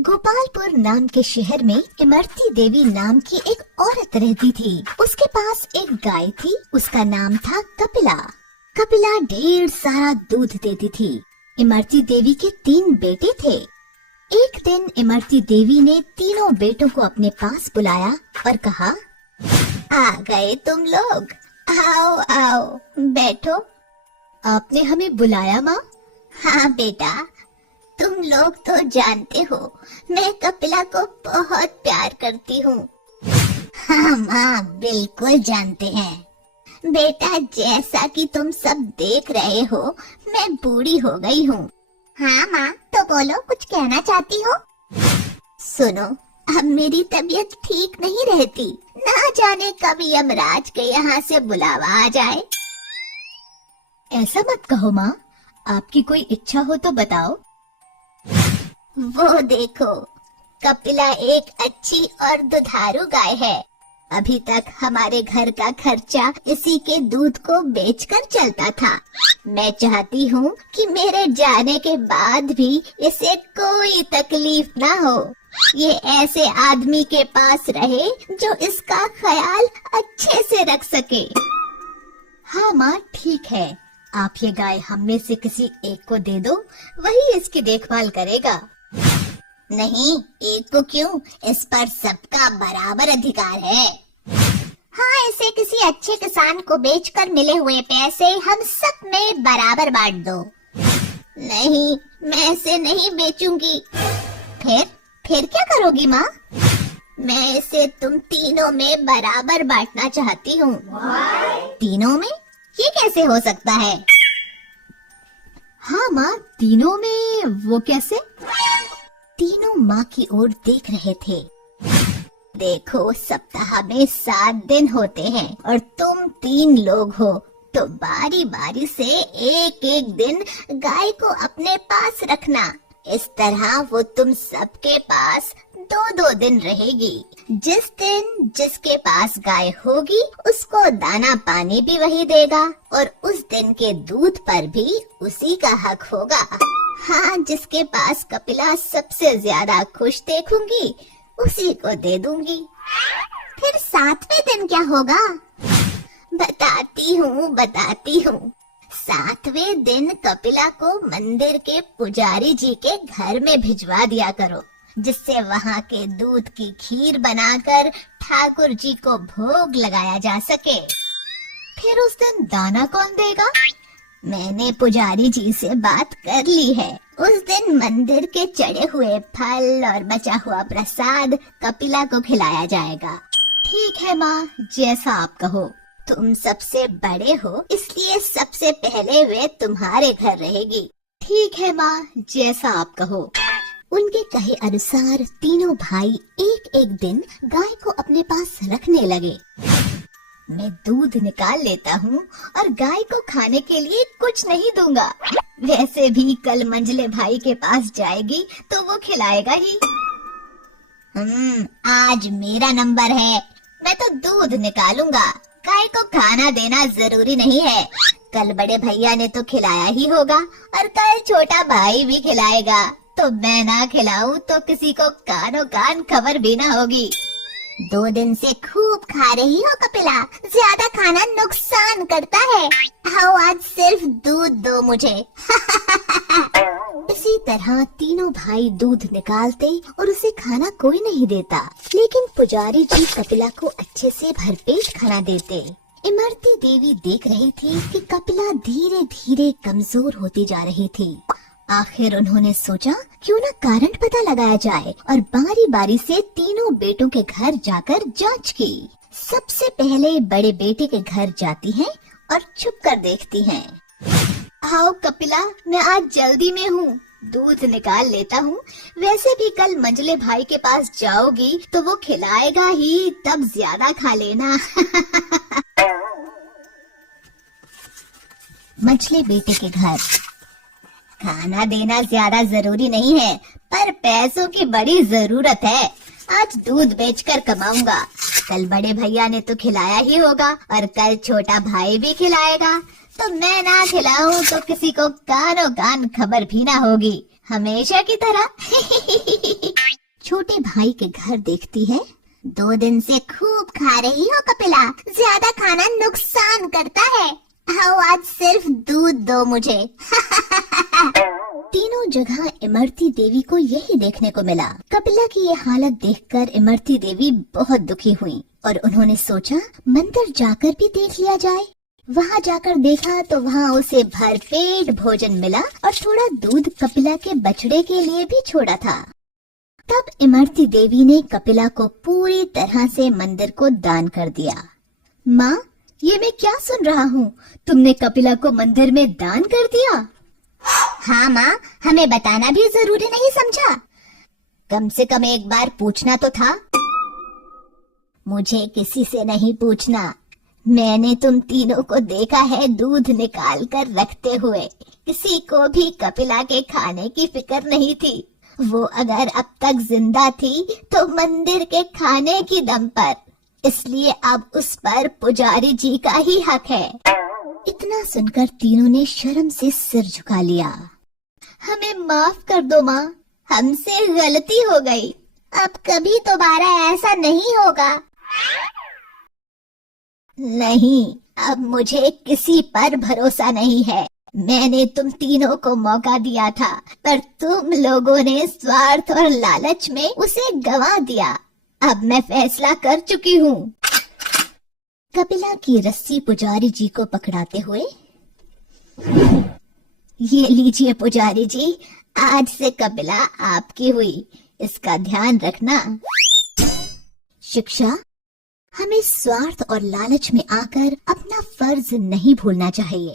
गोपालपुर नाम के शहर में इमरती देवी नाम की एक औरत रहती थी। उसके पास एक गाय थी। उसका नाम था कपिला। कपिला ढेर सारा दूध देती थी। इमरती देवी के 3 बेटे थे। एक दिन इमरती देवी ने तीनों बेटों को अपने पास बुलाया और कहा, आ गए तुम लोग, आओ आओ बैठो। आपने हमें बुलाया माँ? हाँ बेटा, तुम लोग तो जानते हो मैं कपिला को बहुत प्यार करती हूँ। हाँ माँ, बिल्कुल जानते हैं बेटा। जैसा कि तुम सब देख रहे हो, मैं बूढ़ी हो गई हूँ। हाँ माँ, तो बोलो, कुछ कहना चाहती हो? सुनो, अब मेरी तबीयत ठीक नहीं रहती। ना जाने कब यमराज के यहाँ से बुलावा आ जाए। ऐसा मत कहो माँ, आपकी कोई इच्छा हो तो बताओ। वो देखो, कपिला एक अच्छी और दुधारू गाय है। अभी तक हमारे घर का खर्चा इसी के दूध को बेचकर चलता था। मैं चाहती हूँ कि मेरे जाने के बाद भी इसे कोई तकलीफ ना हो। ये ऐसे आदमी के पास रहे जो इसका ख्याल अच्छे से रख सके। हाँ माँ, ठीक है, आप ये गाय हम में से किसी एक को दे दो, वही इसकी देखभाल करेगा। नहीं, एक को क्यों, इस पर सबका बराबर अधिकार है। हाँ, इसे किसी अच्छे किसान को बेचकर मिले हुए पैसे हम सब में बराबर बांट दो। नहीं, मैं इसे नहीं बेचूंगी। फिर क्या करोगी माँ? मैं इसे तुम तीनों में बराबर बांटना चाहती हूँ। तीनों में? ये कैसे हो सकता है? हाँ माँ, तीनों में वो कैसे? तीनों माँ की ओर देख रहे थे। देखो, सप्ताह में 7 दिन होते हैं और तुम 3 लोग हो, तो बारी बारी से एक एक दिन गाय को अपने पास रखना। इस तरह वो तुम सबके पास 2-2 दिन रहेगी। जिस दिन जिसके पास गाय होगी उसको दाना पानी भी वही देगा और उस दिन के दूध पर भी उसी का हक होगा। हाँ, जिसके पास कपिला सबसे ज्यादा खुश देखूंगी उसी को दे दूंगी। फिर 7वें दिन क्या होगा? बताती हूँ। 7वें दिन कपिला को मंदिर के पुजारी जी के घर में भिजवा दिया करो, जिससे वहाँ के दूध की खीर बनाकर ठाकुर जी को भोग लगाया जा सके। फिर उस दिन दाना कौन देगा? मैंने पुजारी जी से बात कर ली है। उस दिन मंदिर के चढ़े हुए फल और बचा हुआ प्रसाद कपिला को खिलाया जाएगा। ठीक है माँ, जैसा आप कहो। तुम सबसे बड़े हो, इसलिए सबसे पहले वे तुम्हारे घर रहेगी। ठीक है माँ, जैसा आप कहो। उनके कहे अनुसार तीनों भाई एक एक दिन गाय को अपने पास रखने लगे। मैं दूध निकाल लेता हूँ और गाय को खाने के लिए कुछ नहीं दूंगा। वैसे भी कल मंझले भाई के पास जाएगी तो वो खिलाएगा ही। आज मेरा नंबर है, मैं तो दूध निकालूंगा। गाय को खाना देना जरूरी नहीं है। कल बड़े भैया ने तो खिलाया ही होगा और कल छोटा भाई भी खिलाएगा। तो मैं ना खिलाऊं तो किसी को कानो कान खबर भी ना होगी। 2 दिन से खूब खा रही हो कपिला, ज्यादा खाना नुकसान करता है। आओ, आज सिर्फ दूध दो मुझे। इसी तरह तीनों भाई दूध निकालते और उसे खाना कोई नहीं देता, लेकिन पुजारी जी कपिला को अच्छे से भरपेट खाना देते। इमरती देवी देख रही थी कि कपिला धीरे धीरे कमजोर होती जा रही थी। आखिर उन्होंने सोचा क्यों न कारण पता लगाया जाए और बारी बारी से तीनों बेटों के घर जाकर जांच की। सबसे पहले बड़े बेटे के घर जाती हैं और छुप कर देखती हैं। आओ कपिला, मैं आज जल्दी में हूँ, दूध निकाल लेता हूँ। वैसे भी कल मंझले भाई के पास जाओगी तो वो खिलाएगा ही, तब ज्यादा खा लेना। मंझले बेटे के घर। खाना देना ज्यादा जरूरी नहीं है, पर पैसों की बड़ी जरूरत है। आज दूध बेचकर कमाऊंगा। कल बड़े भैया ने तो खिलाया ही होगा और कल छोटा भाई भी खिलाएगा। तो मैं ना खिलाऊं तो किसी को कानो कान खबर भी ना होगी। हमेशा की तरह। छोटे भाई के घर देखती है। 2 दिन से खूब खा रही हो कपिला, ज्यादा खाना नुकसान करता है। आओ आज सिर्फ दूध दो मुझे। तीनों जगह इमरती देवी को यही देखने को मिला। कपिला की ये हालत देखकर इमरती देवी बहुत दुखी हुई और उन्होंने सोचा मंदिर जाकर भी देख लिया जाए। वहाँ जाकर देखा तो वहाँ उसे भरपेट भोजन मिला और थोड़ा दूध कपिला के बछड़े के लिए भी छोड़ा था। तब इमरती देवी ने कपिला को पूरी तरह से मंदिर को दान कर दिया। माँ, ये मैं क्या सुन रहा हूँ? तुमने कपिला को मंदिर में दान कर दिया? हाँ माँ, हमें बताना भी जरूरी नहीं समझा? कम से कम एक बार पूछना तो था। मुझे किसी से नहीं पूछना। मैंने तुम तीनों को देखा है दूध निकाल कर रखते हुए। किसी को भी कपिला के खाने की फिक्र नहीं थी। वो अगर अब तक जिंदा थी तो मंदिर के खाने की दम पर, इसलिए अब उस पर पुजारी जी का ही हक है। इतना सुनकर तीनों ने शर्म से सिर झुका लिया। हमें माफ कर दो माँ, हमसे गलती हो गई। अब कभी दोबारा ऐसा नहीं होगा। नहीं, अब मुझे किसी पर भरोसा नहीं है। मैंने तुम तीनों को मौका दिया था, पर तुम लोगों ने स्वार्थ और लालच में उसे गंवा दिया। अब मैं फैसला कर चुकी हूँ। कपिला की रस्सी पुजारी जी को पकड़ाते हुए, ये लीजिए पुजारी जी, आज से कपिला आपकी हुई, इसका ध्यान रखना। शिक्षा, हमें स्वार्थ और लालच में आकर अपना फर्ज नहीं भूलना चाहिए।